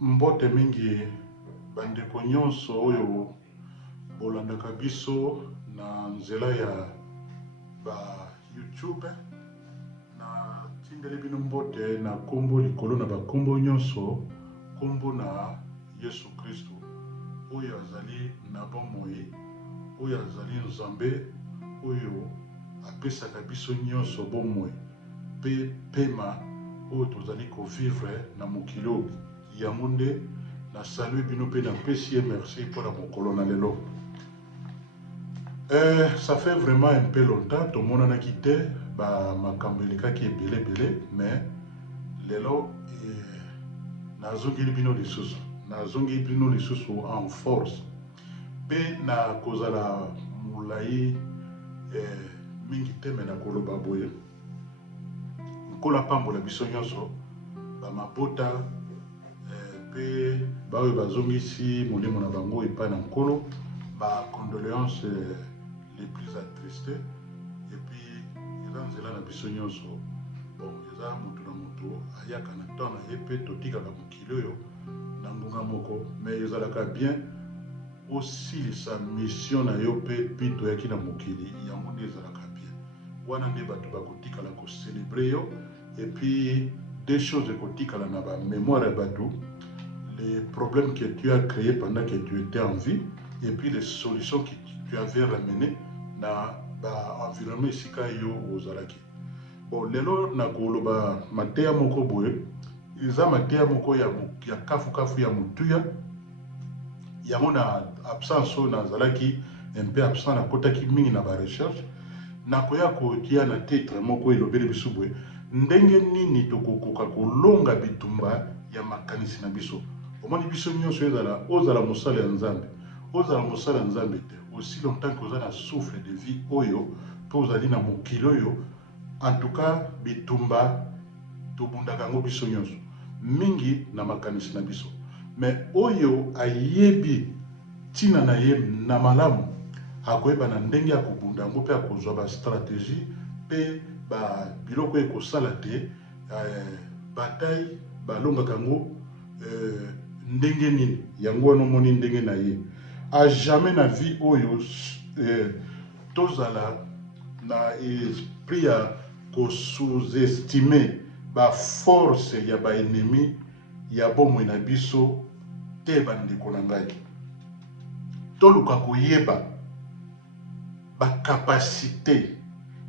Mbote mingi bandeko nyonso oyo bolandaka biso na nzela ya ba YouTube na tindeli bino mbote na kombo likolo na bakombo nyonso kombo na Yesu Kristo oyo azali na bomoi oyo azali Nzambe oyo apesaka biso nyonso bomoi pe pema oyo tozali kovivre na mokili yango nde na salue bino pe na pesi merci pour la mokolo na lelo. Ça fait vraiment un peu longtemps tout le monde a quitté ba makambo elekaki ebele mais lelo nazongeli bino lisusu en force pe na kozala mulai mingi te me na koloba boye nkola pambola biso nyonso ba mabota pe baoyo bazongisi molimo na bango epai na nkolo ba condoléances les plus attristés et puis eza nzela na biso nyonso bon eza moto na moto ayaka na temps na ye pe totikaka mokili oyo na ngonga moko mais ezalaka bien osilisa mission na yo pe pi toyaki na mokili yango nde ezalaka bien wana nde bato bakotikala kocélébre yo et puis deux choses ekotikala na bamémoire ya bato les problèmes que tu as créés pendant que tu étais en vie et puis les solutions que tu avais ramenées dans l'environnement ici aux Alaki. Bon, lelo na koloba mateya moko boye, iza mateya moko ya kafu ya mutuya, yango na absence na zalaki un peu absent na kotaki mingi na ba recherche, na koya kotia na titre moko elobeli biso boye, ndenge nini tokokoka kolonga bitumba ya makanisi na biso. Omoni biso nyonso ozala mosala ya Nzambe. Ozala mosala ya Nzambe te. Aussi longtemps que ozala souffle de vie oyo, pe ozali na mokili oyo, en tout cas bitumba tobundaka ngo biso nyonso. Mingi na makanisi na biso. Mais oyo ayebi tina na ye na malamu, akoyeba na ndenge ya kobunda ngo pe akozwa ba stratégie pe ba biloko ekosala te, bataille balongaka ngo ndenge nini yango wana omoni ndenge na ye a jamais na vie oyo tozala na esprit ya sous-estimer ba force ya ba ennemi ya bomoi na biso te bandeko na ngai toluka koyeba ba capacité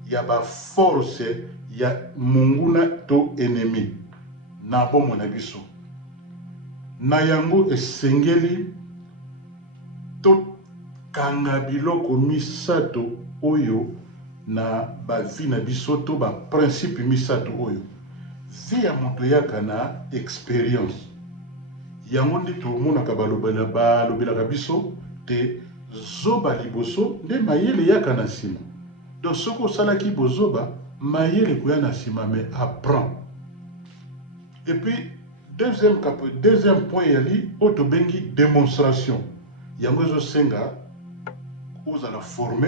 ya ba force ya munguna to ennemi na bomoi na biso na yango esengeli to kanga biloko misato oyo na ba vie na biso to ba principe misato oyo vie ya moto yaka na expérience yango nde tomonaka balobelaka biso te zoba liboso nde mayele yaka na nsima donc soki osalaki bozoba mayele koya na nsima mais apprend et puis deuxième point yali otobengi démonstration yango ezosenga ozala formé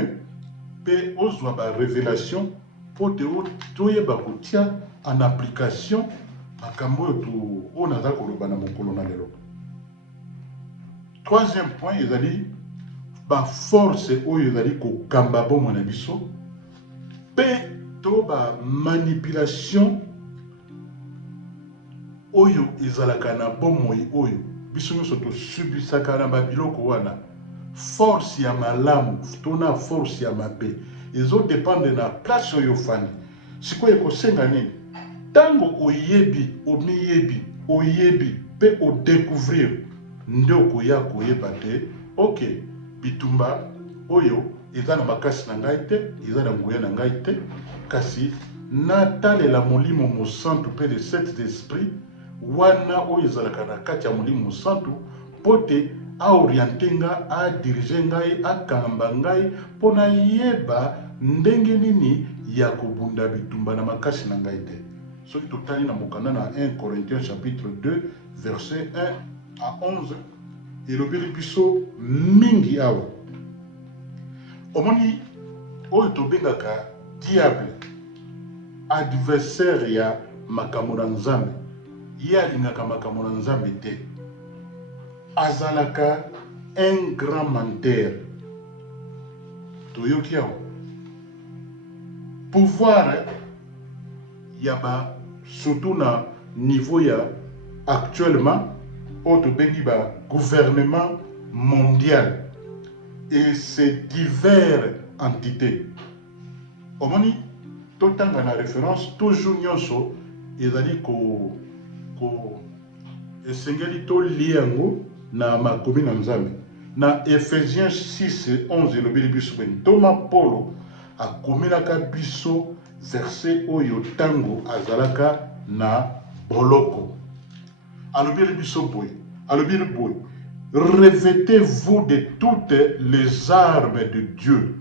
pe ozwa ba révélation po te toyeba kotia en application makambo oyo naza koloba na mokolo na lelo. Troisième point ezali ba force oyo ezali kokamba bomoi na biso pe to ba manipulation oyo ezalaka na bomoi oyo biso nyonso tosubisaka na babiloko wana force ya malamu to na force ya mabe ezodépendre na place oyo ofandi sikoyo ekosenga nini ntango oyebi pe odécouvrir nde okoya koyeba te ok bitumba oyo eza na makasi na ngai te eza na nguya na ngai te kasi natalela molimo mosantu mpe le set d'esprit wana oyo ezalaka na kati ya molimo mosantu mpo te aoriente nga adirige ngai akamba ngai mpo nayeba ndenge nini ya kobunda bitumba na makasi na ngai te soki totali na mokanda na 1 Corinthiens chapitre 2 verset 1 à 11 elobeli biso mingi awa omoni oyo tobengaka diable adversaire ya makambo na Nzambe ye alingaka makambo na Nzambe te azalaka un grand menteur. Toyoki awa. Pouvoir yaba surtout na niveau ya actuellement auto bengi ba gouvernement mondial et c'est divers entités. Omoni totanga na référence toujours nyonso ezali ko esengeli to liango na makomi na Nzambe. Na Ephésiens 6:11 elobeli biso ben Thomas Paulo akomelaka biso verset oyo tango azalaka na boloko. Alobeli biso boy, alobeli boy. Revêtez-vous de toutes les armes de Dieu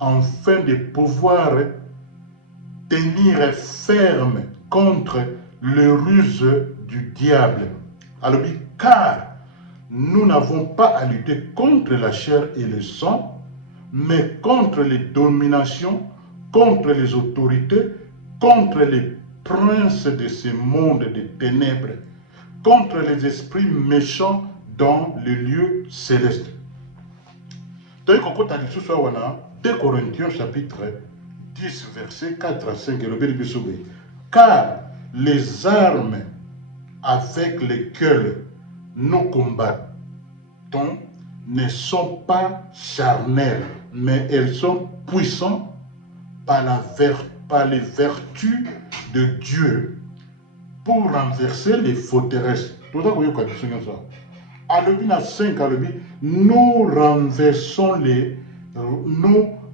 afin de pouvoir tenir ferme contre les ruses du diable. Alors, car nous n'avons pas à lutter contre la chair et le sang, mais contre les dominations, contre les autorités, contre les princes de ce monde de ténèbres, contre les esprits méchants dans les lieux célestes. 2 Corinthiens chapitre 10 verset 4 à 5. Car les armes avec lesquelles nous combattons ne sont pas charnelles, mais elles sont puissantes par les vertus de Dieu pour renverser les forteresses. Nous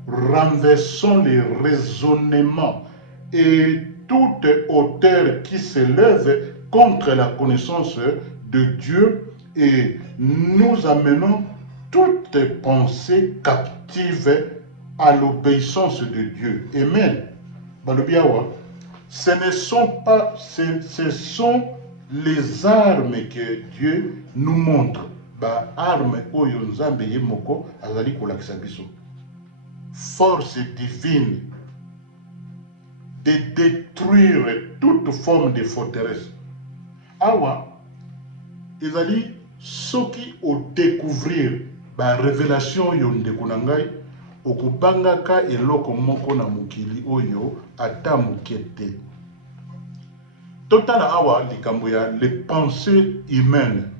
renversons les raisonnements et toute hauteur qui s'élève contre la connaissance de Dieu et nous amenons toute pensée captive à l'obéissance de Dieu. Amen. Ce sont les armes que Dieu nous montre. Armes oyo nzambe ye moko azali kolakisa biso. Force divine de détruire toute forme de forteresse. Awa, ezali soki o découvrir ba révélation yo ndeko na ngai okubangaka eloko moko na mokili oyo ata mokete. Totala awa likambo ya les pensées humaines.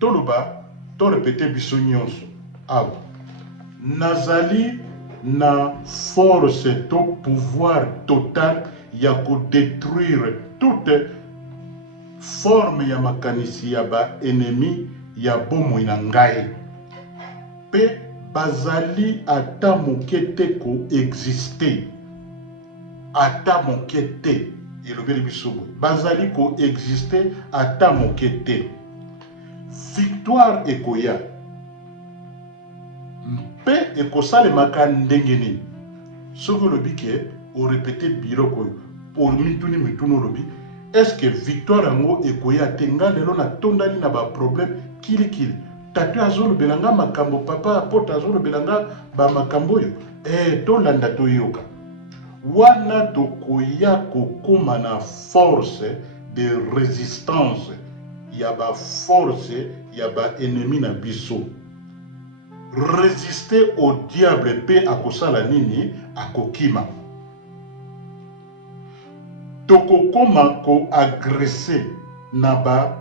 Toloba to répéter biso nyonso awa. Nazali na force to pouvoir total ya ko détruire toute forme ya makanisi ya ba ennemi ya bomoi na ngai. Pe bazali ata mokete ko exister. Ata mokete elobeli biso boye. Bazali ko exister ata mokete. Victoire ekoya. Mpe ekosalemaka ndenge nini. Soki olobi ke o répéter biloko oyo pour mituni olobi est-ce que victoire yango ekoya te nga lelo na tondani na ba problème kilikili. Tatu azolobela nga makambo papa apota azolobela nga ba makambo oyo tolanda toyoka. Wana tokoya kokoma na force de résistance ya ba force ya ba ennemi na biso. Résister au diable pe akosala nini akokima. Tokokoma ko agresser na ba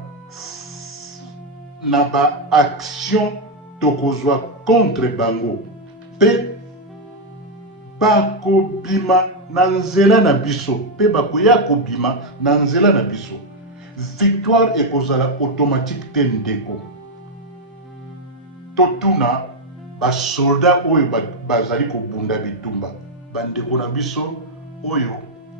action tokozwa contre bango pe bakobima na nzela na biso pe bakoya kobima na nzela na biso. Victoire ekozala automatique te ndeko. Totuna basoldat oyo bazali kobunda bitumba bandeko na biso oyo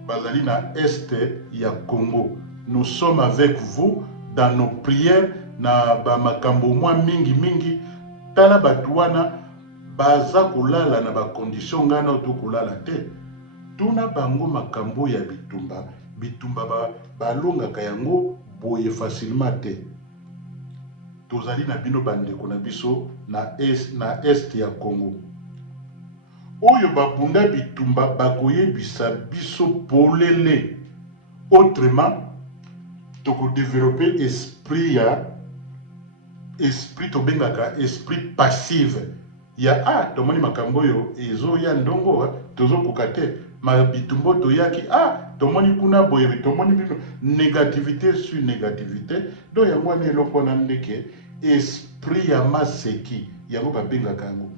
bazali na este ya Congo. Nous sommes avec vous dans nos prières na ba makambo mwa mingi tala batu wana baza kolala na ba condition ngana to kolala te. Tuna bango makambo ya bitumba balongaka yango boye facilement te. Tozali na bino bandeko na biso na est ya Congo. Oyo babunda bitumba bakoyebisa biso polele. Autrement, toko développer esprit ya esprit tobengaka esprit passive ya tomoni makambo oyo ezoya ndongo tozokoka te mabitumbo toyaki tomoni kuna boye tomoni bino négativité sur négativité do yango wana eloko wana ndeke esprit ya maseki yango babengaka yango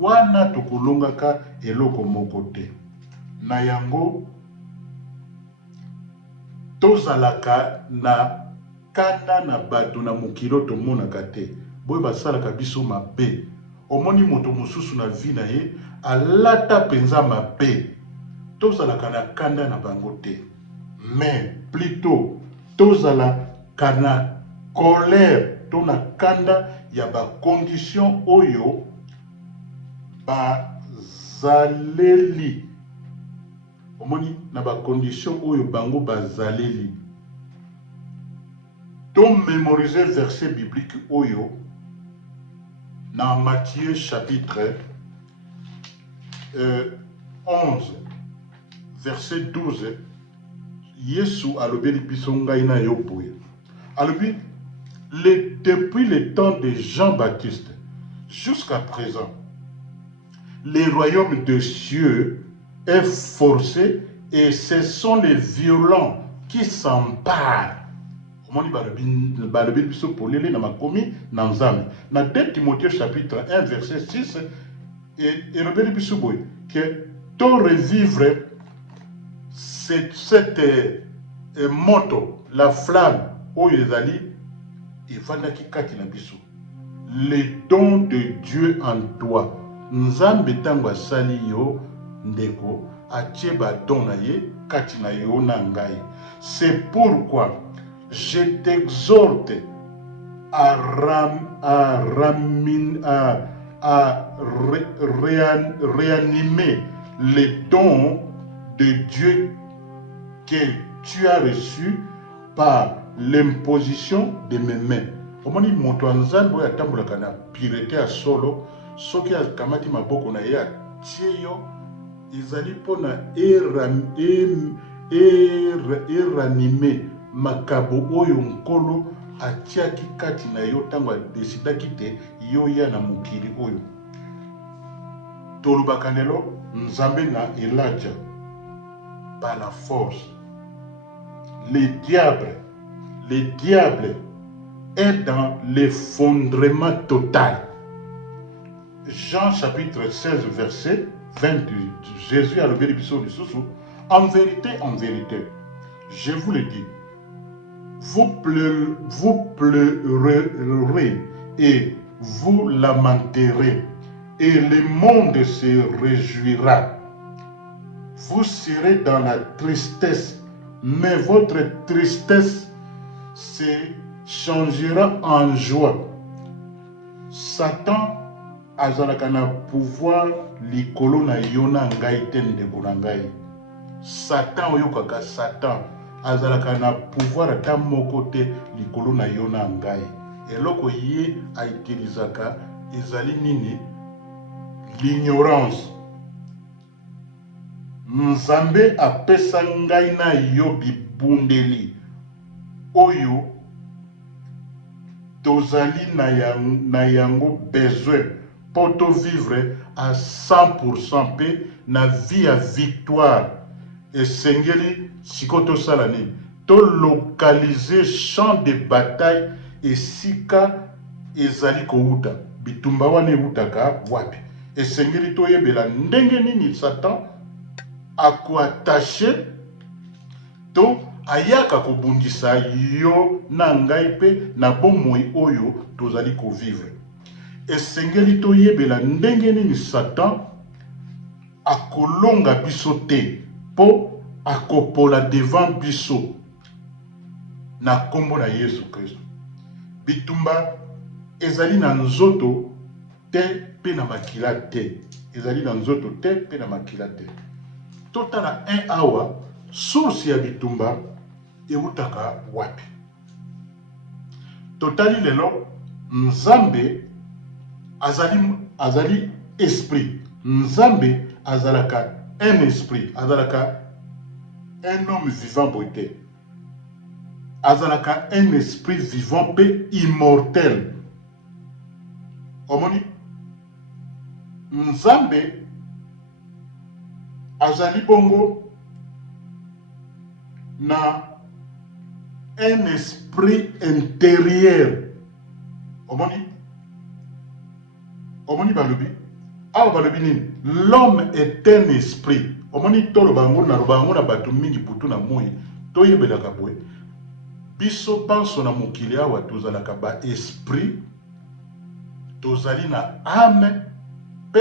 wana tokolongaka eloko moko te na yango tozalaka na kanda na bato na mokili oyo tomonaka te boye basalaka biso mabe omoni moto mosusu na vi na ye alata mpenza mabe tozalaka na kanda na bango te mais plutôt tozalaka na colère to na kanda ya bacondition oyo bazaleli omoni na bacondition oyo bango bazaleli to mémoriser verset biblique oyo dans Matthieu chapitre 11 verset 12 Yesu alobeli biso ngai na yo boye alobi depuis le temps de Jean-Baptiste jusqu'à présent le royaume de cieux est forcé et ce sont les violents qui s'emparent. Omoni balobi biso polele na makomi na nzambe na 2 Timothée chapitre 1 verset 6 et elobeli biso boye que to revivre cette moto la flamme oyo ezali evandaki kati na biso le don de Dieu en toi nzambe ntango asali yo ndeko atie badon na ye kati na yo na ngai c'est pourquoi je t'exhorte à réanimer les dons de Dieu que tu as reçus par l'imposition de mes mains. Omoni moto anzambe oyo atambolaka na pureté ya solo soki akamati maboko na ye atie yo ezali mpona eranime makabo oyo nkolo atiaki kati na yo ntango adesidaki te yo ya na mokili oyo tolobaka lelo nzambe na Elijah par la force le diable est dans l'effondrement total. Jean chapitre 16 verset 28 Jésus a levé le bisou en vérité, je vous le dis, vous pleurerez et vous lamenterez, et le monde se réjouira. Vous serez dans la tristesse, mais votre tristesse se changera en joie. Satan azalaka na pouvoir likolo na yo na ngai te ndeko na ngai. Satan oyokaka Satan azalaka na pouvoir ata moko te likolo na yo na ngai. Eloko ye aitilizaka ezali nini? L'ignorance. Nzambe apesa ngai na yo bibundeli oyo tozali na yango besoin pour te vivre à 100% pe na vie à victoire. Et sengeli sikoto salani to localiser champ de bataille et sika ezali kouta bitumba wane utaka wapi. Et sengeli to yebela ndenge nini Satan akoattaché to ayaka kobundisa yo na ngai pe na bomoi oyo tozali ko vivre. Esengeli toyebela ndenge nini Satan akolonga biso te po akopola devant biso na kombo na Yesu Kristo. Bitumba ezali na nzoto te pe na makila te. Ezali na nzoto te pe na makila te. Totala 1 awa source ya bitumba eutaka wapi. Totali lelo Nzambe azali esprit. Nzambe azalaka un esprit, azalaka un homme vivant beauté. Azalaka un esprit vivant pe immortel. omoni Nzambe azali bongo na un esprit intérieur. Omoni balobi awa balobi nini? L'homme est un esprit. Omoni tolo bango na batu mingi butu na moi toyebelaka boye biso panso na mokili awa tozalaka ba esprit, tozali na âme pe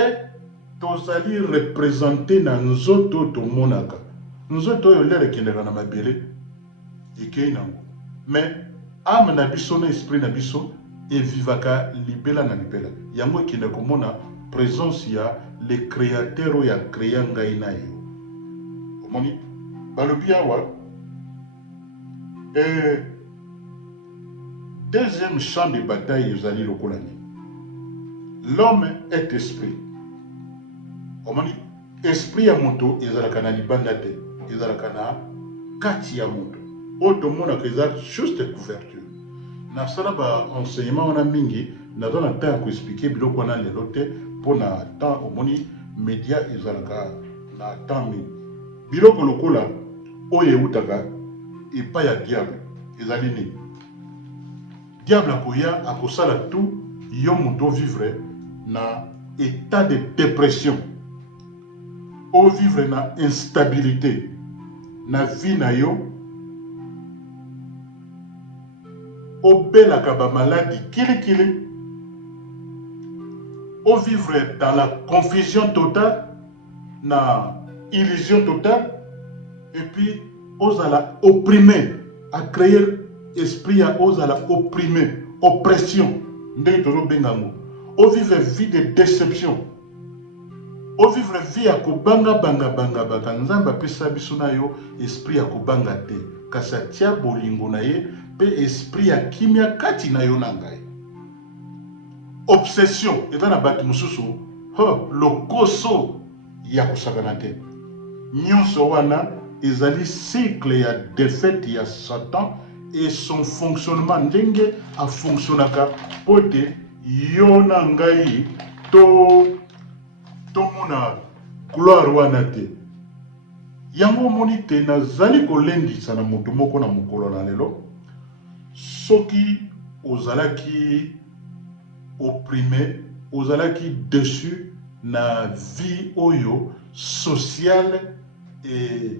tozali représenté na nzoto tomonaka. Nzoto oyo lere kendeka na mabele ekei nango, mais âme na biso na esprit na biso evivaka libela na libela, yango ekende komona présence ya le créateur oyo akrea ngai na yo. Omoni balobi awa deuxième champ de bataille ezali lokola nini? L'homme est esprit. Omoni esprit ya moto ezalaka na libanda te, ezalaka na kati ya moto oyo tomonaka eza juste couverture. Nasala ba enseignement wana mingi naza na temps ya koexplike biloko wana lelo te mpo na temps omoni média ezalaka na temps mingi. Biloko lokola oyo eutaka epai ya diable ezali nini? Diable akoya akosala tout yo moto vivre na état de dépression, o vivre na instabilité na vie na yo, obelaka ba maladie kili, o vivre dans la confusion totale, na illusion totale, et puis ozala opprimé, à créer esprit à ozala opprimé, oppression, ndenge tozo bengango, o vivre vie de déception, o vivre vie ya kobanga banga nzambe apesa biso na yo esprit ya kobanga te, kasi atia bolingo na ye pe esprit ya kimia kati na yo na ngai. Obsession eza na bato mosusu lokoso ya kosakana te. Nyonso wana ezali cycle ya défaite ya Satan et son fonctionnement ndenge a fonctionnaka po te yo na ngai tomona gloire wana te. Yango moni te nazali kolendisa na moto moko na mokolo na lelo, soki ozalaki opprimé, ozalaki déçu na vie oyo sociale et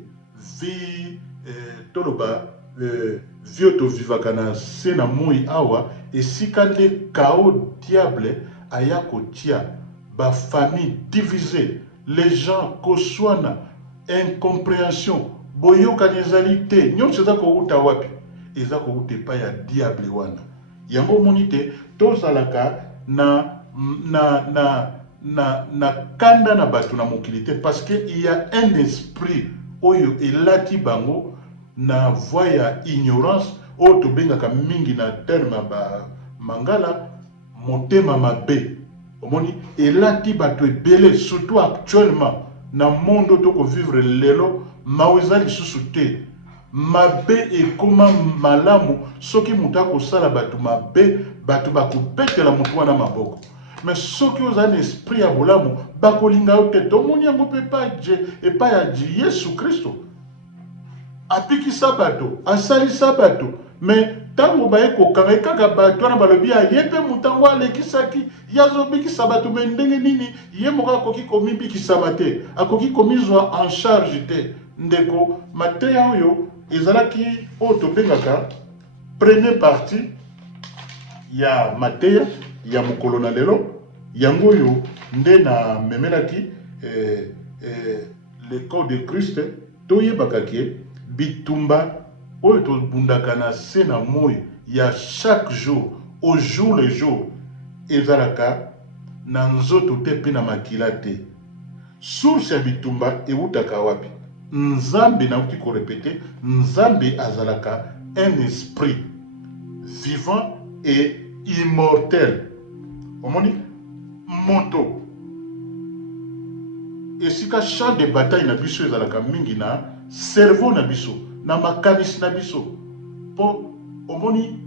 vie toloba vie oto vivaka na se na moi awa esika nde kao diable aya kotia ba famille divisée, les gens koswana incompréhension, boyokani ezali te, nyonso eza kouta wapi? Eza kouta epai ya diable wana. Yango omoni te tozalaka na kanda na bato na mokili te, parce que il y a un esprit oyo elati bango na voie ya ignorance oyo tobengaka mingi na terme ba mangala motema mabe. Omoni elati bato ebele, surtout actuellement na monde toko vivre lelo maweza lisusu te. Mabe ekoma malamu soki mutu akosala bato mabe, bato bakobetela mutu wana maboko. Mais soki ozali na esprit ya bolamu bakolinga yo te. Tomoni yango mpe epai ya Yesu Kristo apikisa bato, asalisa bato, mais tango baye kokanga kaka bato wana balobi ye mpe mutango alekisaki yazobikisa bato, me ndenge nini ye moko akoki komibikisama te, akoki komizwa en charge te. Ndeko mateya oyo ezalaki oyo tobengaka première partie ya mateya ya mokolo na lelo. Yango oyo nde na memelaki le corps de Christ toyebaka ke bitumba oyo tobundaka na se na moi ya chaque jour au jour le jour ezalaka na nzoto te pe na makila te. Source ya bitumba eutaka wapi? Nzambe, nauti korepete, Nzambe azalaka un esprit vivant et immortel. Omoni moto esika champ de bataille na biso ezalaka mingi na cerveau na biso, na makanisi na biso. Po omoni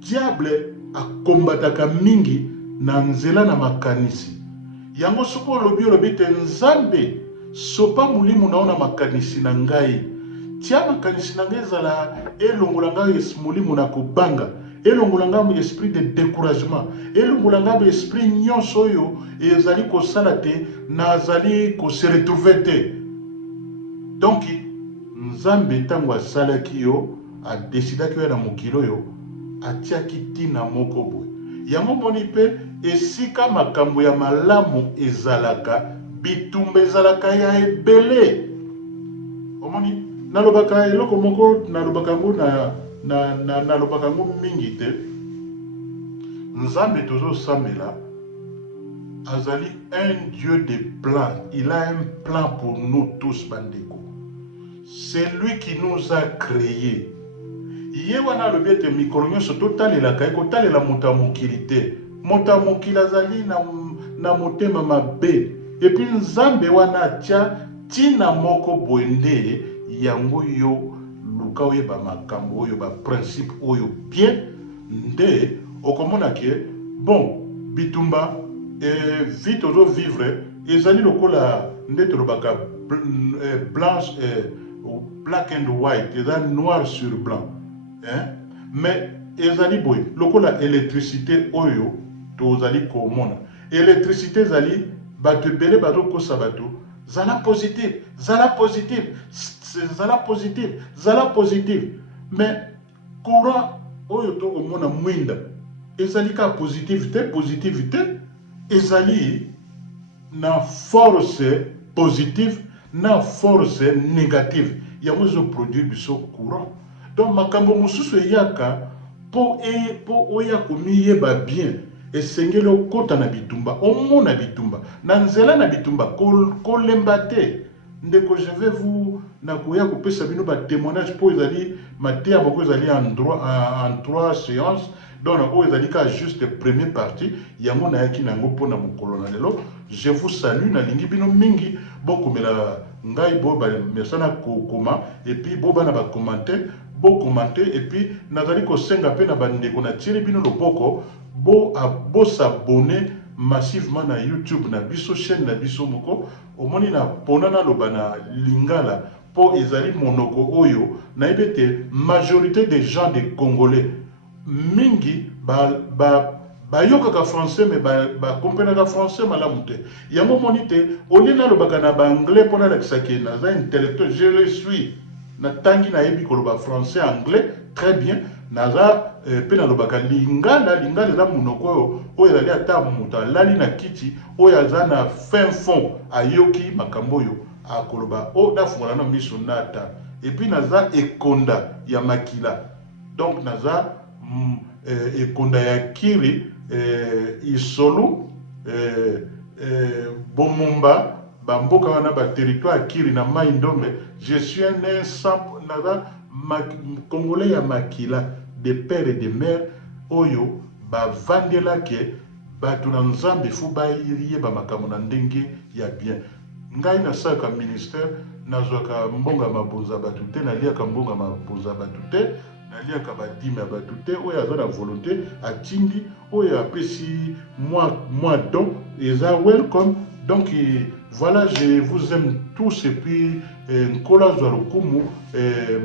diable akombataka mingi na nzela na makanisi. Yango soko lobi te nzambe sopa mulimu naona makanisi na ngai. Tia makanisi na ngai ezala elongola ngai mulimu na kobanga. Elongola ngai esprit de découragement. Elongola ngai esprit nyonso oyo ezali kosala te nazali ko se retrouver te. Donc nzambe ntango asalaki yo adesidaki yo na mokili oyo atiaki ntina moko boye. Yango moni mpe esika makambo ya malamu ezalaka bitumba ezalaka ya ebele. Omoni nalobaka eloko moko nalobaka ngo nalobaka ngo mingi te. Nzambe tozosambela azali un Dieu de plan. Il a un plan pour nous tous bandeko. C'est lui qui nous a créés. Ye wana lobi ete mikolo nyonso totalelaka ekotalela moto ya mokili te. Moto ya mokili azali na motema mabe. Epi nzambe wana atia ntina moko boye nde yango yo luka oyeba makambo oyo ba principe oyo bien nde okomona ke bon bitumba vie tozo vivre ezali lokola nde tolobaka blanche black and white, ezali noir sur blanc. Mais ezali boy lokola électricité oyo tozali komona. Électricité ezali bato ebele bazokosa bato zala positif, zala positif, zala positif, zala positif. Mais courant oyo tokomona mwinda ezali ka positivité, positivité ezali na force positive na force négative. Yango zo produire biso courant. Donc makambo mususu eyaka po oya komiyeba bien esengeli okota na bitumba omona bitumba na nzela na bitumba kolemba te. Ndeko je vais vous nakoya kopesa bino ba témoignage po ezali mateya moko ezali en 3 séances. Donc oyo ezali ka juste première partie yango nayaki nango mpo na mokolo na lelo. Je vous salue nalingi bino mingi bokomela ngai bo ba mesana kokoma et puis bo bana ba commenter bo commenter et puis nazali kosenga pe na bandeko na tiri bino loboko bo s'abonner massivement na YouTube na biso chaîne na biso moko omoni na pona na loba na lingala po ezali monoko oyo na ebete majorité des gens des Congolais mingi bayokaka français mais bakomprenaka français malamu te. Yango moni te olie nalobaka na baanglais mpo nalakisaki naza intellectuel je le suis na tangi nayebi koloba français anglais très bien naza pe nalobaka lingala eza monoko oyo ezali ata moto alali na kiti oyo aza na fin fond ayoki makambo oyo akoloba o nafungola na miso na ata epuis naza ekonda ya makila donc naza ekonda ya kiri isolu bomomba bamboka wana ba territoire kiri na mai ndombe. Je suis un ensemble naza congolais ya makila de père et de mère oyo bavandelake bato na nzambe fu bayeba makambo na ndenge ya bien. Ngai nasalaka ministère nazwaka mbonga mabonza bato te naliaka mbonga mabonza bato te naliaka badime ya bato te oyo aza na volonté atindi oyo apesi moi don eza welcome. Donc voilà, je vous aime tous et puis nkola zwa lokumu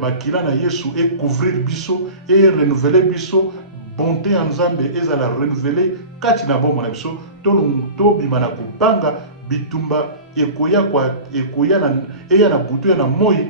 makila na Yesu et couvrir biso et renouveler biso bonté ya Nzambe ezala renouveler kati na bomona biso to bima na kubanga bitumba ekoya na butu ya na moi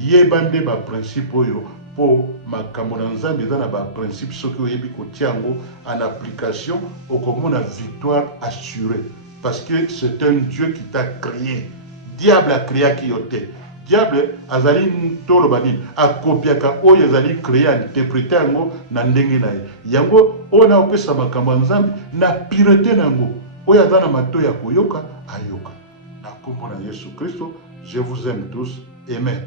yebande ba principe oyo po makambo na Nzambe eza na ba principe soki oyebi kotia yango en application okomona victoire assurée. Parce que c'est un Dieu qui t'a créé. Diable a créé qui yote. Diable azali tolo bani akopiaka oyo azali créé interpréter yango na ndenge na ye. Yango ona opesa makambo Nzambe na pireté nango. Oyo azana mato ya koyoka ayoka. Na kombo na Yesu Kristo, je vous aime tous. Amen.